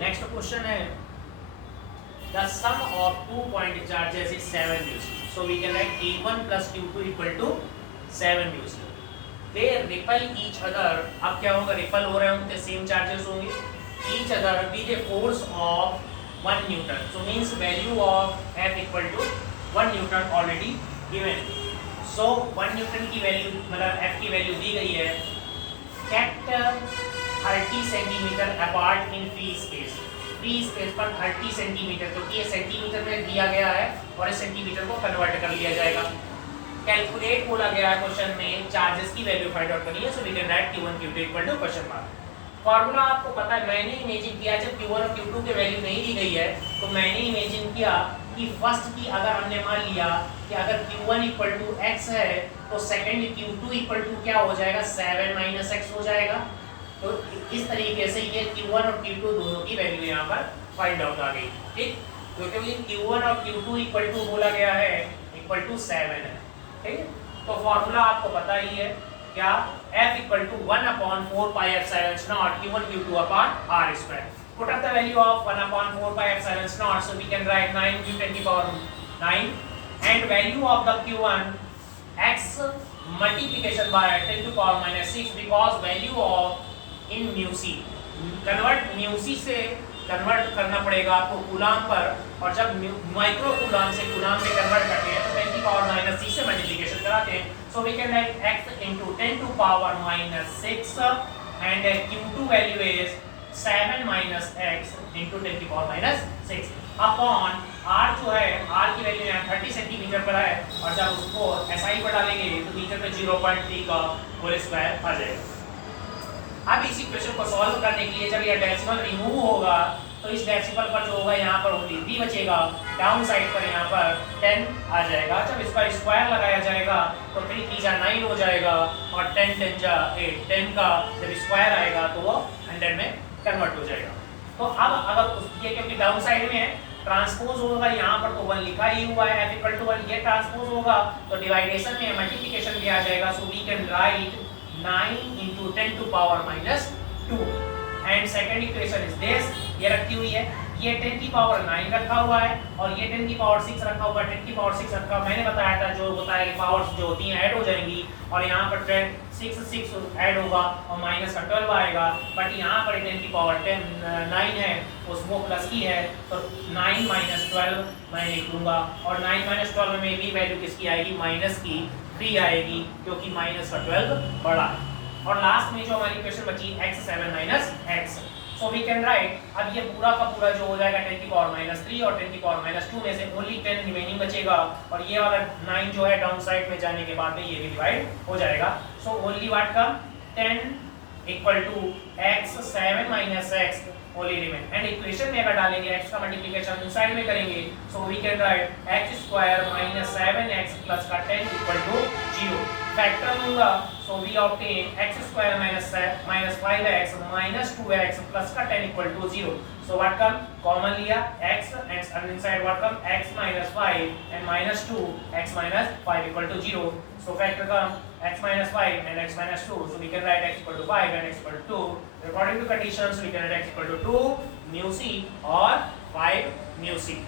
Next question है the sum of 2 point charges is 7 μc. So we can write Q1 plus Q2 equal to 7 μc. They repel each other. अब क्या होगा, ripple हो रहे होंगे, same charges होंगे. Each other with a force of 1 Newton. So means value of F equal to 1 Newton already given. So 1 Newton की value मतलब F की वैल्यू दी गई है. Kept 30 centimetre apart in free space. Free space पर 30 centimetre, क्योंकि ये centimetre में दिया गया है और इस सेंटीमीटर को कन्वर्ट कर लिया जाएगा. कैलकुलेट बोला गया है क्वेश्चन में, चार्जेस की वैल्यू फाइंड आउट करनी है. So we can write Q1 Q2 equal to question mark. Formula आपको पता है, मैंने इमेजिन किया जब Q1 और Q2 की वैल्यू नहीं दी गई है तो मैंने इमेजिन किया कि फर्स्ट की अगर हमने मान लिया कि अगर Q1 इक्वल टू x है तो सेकंड Q2 इक्वल टू क्या हो जाएगा, 7 माइनस x हो जाएगा. तो इस तरीके से ये Q1 और Q2 दोनों की वैल्यू यहाँ पर फाइंड आउट आ गई. ठीक, क्योंकि Q1 और Q2 इक्वल टू बोला गया है इक्वल टू 7 है. ठीक है, तो फॉर्मूला आपको पता ही है क्या, F equal to 1/4 pi epsilon nought Q1 Q2 upon r square. Put up the value of 1/4 pi epsilon naught, so we can write 9 q 10 to the power 9, and value of the Q1 x multiplication by 10 to the power minus 6, because value of in mu c, convert mu c से convert करना पड़ेगा आपको coulomb पर, और जब micro coulomb से coulomb में convert करते हैं तो 10 to the power minus 6 से मल्टीप्लिकेशन कराते हैं. So we can write x into 10 to the power minus 6, and Q2 value is 7 minus x into 10 की पावर minus 6 अपॉन r जो है, r की वैल्यू यहाँ 30 सेंटीमीटर पर है, और जब उसको SI पर डालेंगे तो मीटर पे 0.3 का होल स्क्वायर आ जाएगा. अब इसी क्वेश्चन को सॉल्व करने के लिए जब यह डेसिमल रिमूव होगा तो इस डेसिमल पर जो होगा यहाँ पर ओनली 3 बचेगा, डाउन साइड पर यहाँ पर 10 आ जाएगा. जब इसका स्क्वायर लगाया जाएगा तो 3 3 जा 9 हो जाएगा, और 10 10 जा 8, 10 का जब स्क्वायर आएगा तो वो 100 में कन्वर्ट हो जाएगा. तो अब अगर ये क्योंकि डाउन साइड में है, ट्रांसपोज होगा यहाँ पर तो 1 लिखा ही हुआ है, F इक्वल टू 1, ये ट्रांसपोज होगा तो डिवाइडेशन में मल्टीप्लिकेशन भी आ जाएगा. So we can write 9 into 10 to power minus 2, and second equation is this, ये रखी हुई है, ये 10 की पावर 9 रखा हुआ है और ये 10 की पावर 6 रखा हुआ है. 10 की पावर 6 रखा हुआ, मैंने बताया था जो होता है कि पावर्स जो होती हैं ऐड हो जाएंगी, और यहाँ पर 6 ऐड होगा और माइनस का 12 आएगा. बट यहाँ पर 10 की पावर 9 है, उसको प्लस की है, तो 9 माइनस 12 मैं लिख लूँगा, और 9 माइनस 12 में भी वैल्यू किसकी आएगी, माइनस की 3 आएगी, क्योंकि माइनस का 12 बड़ा है. और लास्ट में जो हमारी इक्वेशन बची x 7 minus x. So we can write, अब ये पूरा का पूरा जो हो जाएगा 10 की पावर माइनस 3 और 10 की पावर माइनस 2 में से ओनली 10 रिमेनिंग बचेगा, और ये वाला 9 जो है डाउन साइड में जाने के बाद में ये भी डिवाइड हो जाएगा. सो ओनली व्हाट का 10 equal to x 7 minus x only remain, and equation में अगर डालेंगे x का मल्टीप्लिकेशन इनसाइड में करेंगे, so we can write x square minus 7x plus का 10 इक्वल टू 0. फैक्टर लूंगा, so we obtain x square minus 5x minus 2x plus का 10 equal to 0. So what come? Common लिया x, and inside what come? x minus 5 and minus 2, x minus 5 equal to 0. So factor come x minus 5 and x minus 2. So we can write x equal to 5 and x equal to 2. According to conditions, we can write x equal to 2 mu c or 5 mu c.